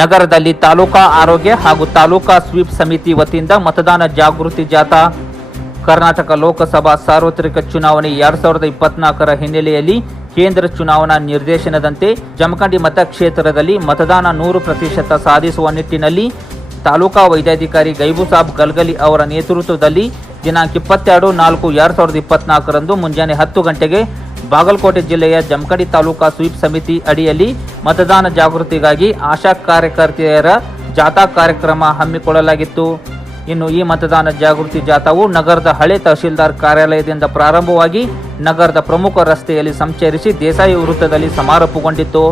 ನಗರದಲ್ಲಿ ತಾಲೂಕಾ ಆರೋಗ್ಯ ಹಾಗೂ ತಾಲೂಕಾ ಸ್ವೀಪ್ ಸಮಿತಿ ವತಿಯಿಂದ ಮತದಾನ ಜಾಗೃತಿ ಜಾಥಾ. ಕರ್ನಾಟಕ ಲೋಕಸಭಾ ಸಾರ್ವತ್ರಿಕ ಚುನಾವಣೆ 2024ರ ಹಿನ್ನೆಲೆಯಲ್ಲಿ ಕೇಂದ್ರ ಚುನಾವಣಾ ನಿರ್ದೇಶನದಂತೆ ಜಮಖಂಡಿ ಮತಕ್ಷೇತ್ರದಲ್ಲಿ ಮತದಾನ 100% ಸಾಧಿಸುವ ನಿಟ್ಟಿನಲ್ಲಿ ತಾಲೂಕಾ ವೈದ್ಯಾಧಿಕಾರಿ ಗೈಬುಸಾಬ್ ಗಲ್ಗಲಿ ಅವರ ನೇತೃತ್ವದಲ್ಲಿ ದಿನಾಂಕ 22/4/2024ರಂದು ಮುಂಜಾನೆ 10 ಗಂಟೆಗೆ ಬಾಗಲಕೋಟೆ ಜಿಲ್ಲೆಯ ಜಮಖಂಡಿ ತಾಲೂಕಾ ಸ್ವೀಪ್ ಸಮಿತಿ ಅಡಿಯಲ್ಲಿ ಮತದಾನ ಜಾಗೃತಿಗಾಗಿ ಆಶಾ ಕಾರ್ಯಕರ್ತೆಯರ ಜಾಥಾ ಕಾರ್ಯಕ್ರಮ ಹಮ್ಮಿಕೊಳ್ಳಲಾಗಿತ್ತು. ಇನ್ನು ಈ ಮತದಾನ ಜಾಗೃತಿ ಜಾಥಾವು ನಗರದ ಹಳೆ ತಹಶೀಲ್ದಾರ್ ಕಾರ್ಯಾಲಯದಿಂದ ಪ್ರಾರಂಭವಾಗಿ ನಗರದ ಪ್ರಮುಖ ರಸ್ತೆಯಲ್ಲಿ ಸಂಚರಿಸಿ ದೇಸಾಯಿ ವೃತ್ತದಲ್ಲಿ ಸಮಾರೋಪಗೊಂಡಿತ್ತು.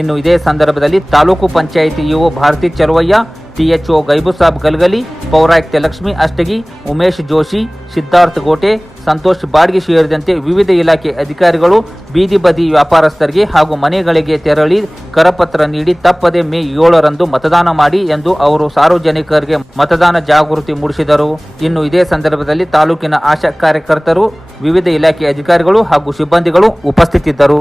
ಇನ್ನು ಇದೇ ಸಂದರ್ಭದಲ್ಲಿ ತಾಲೂಕು ಪಂಚಾಯಿತಿ ಇಒ ಭಾರತಿ ಚಲುವಯ್ಯ, ಟಿಎಚ್ಒ ಗೈಬುಸಾಬ್ ಗಲ್ಗಲಿ, ಪೌರಾಯುಕ್ತೆ ಲಕ್ಷ್ಮಿ ಅಷ್ಟಗಿ, ಉಮೇಶ್ ಜೋಶಿ, ಸಿದ್ಧಾರ್ಥ ಗೋಟೆ, ಸಂತೋಷ್ ಬಾಡ್ಗಿ ಸೇರಿದಂತೆ ವಿವಿಧ ಇಲಾಖೆ ಅಧಿಕಾರಿಗಳು ಬೀದಿ ಬದಿ ವ್ಯಾಪಾರಸ್ಥರಿಗೆ ಹಾಗೂ ಮನೆಗಳಿಗೆ ತೆರಳಿ ಕರಪತ್ರ ನೀಡಿ ತಪ್ಪದೆ ಮೇ 7ರಂದು ಮತದಾನ ಮಾಡಿ ಎಂದು ಅವರು ಸಾರ್ವಜನಿಕರಿಗೆ ಮತದಾನ ಜಾಗೃತಿ ಮೂಡಿಸಿದರು. ಇನ್ನು ಇದೇ ಸಂದರ್ಭದಲ್ಲಿ ತಾಲೂಕಿನ ಆಶಾ ಕಾರ್ಯಕರ್ತರು, ವಿವಿಧ ಇಲಾಖೆ ಅಧಿಕಾರಿಗಳು ಹಾಗೂ ಸಿಬ್ಬಂದಿಗಳು ಉಪಸ್ಥಿತರಿದ್ದರು.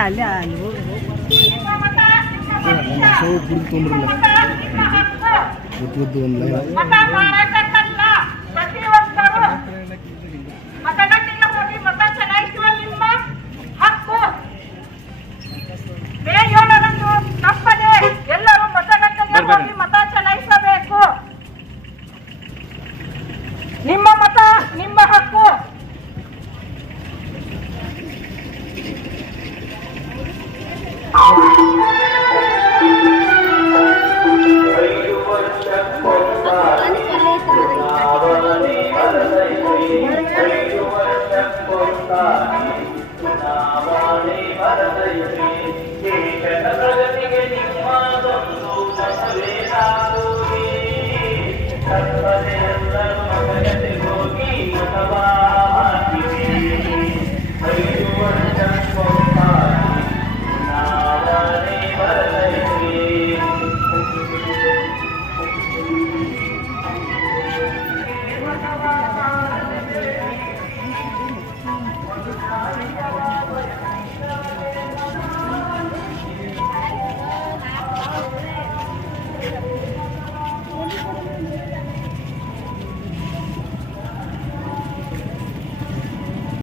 ಇಲ್ಲ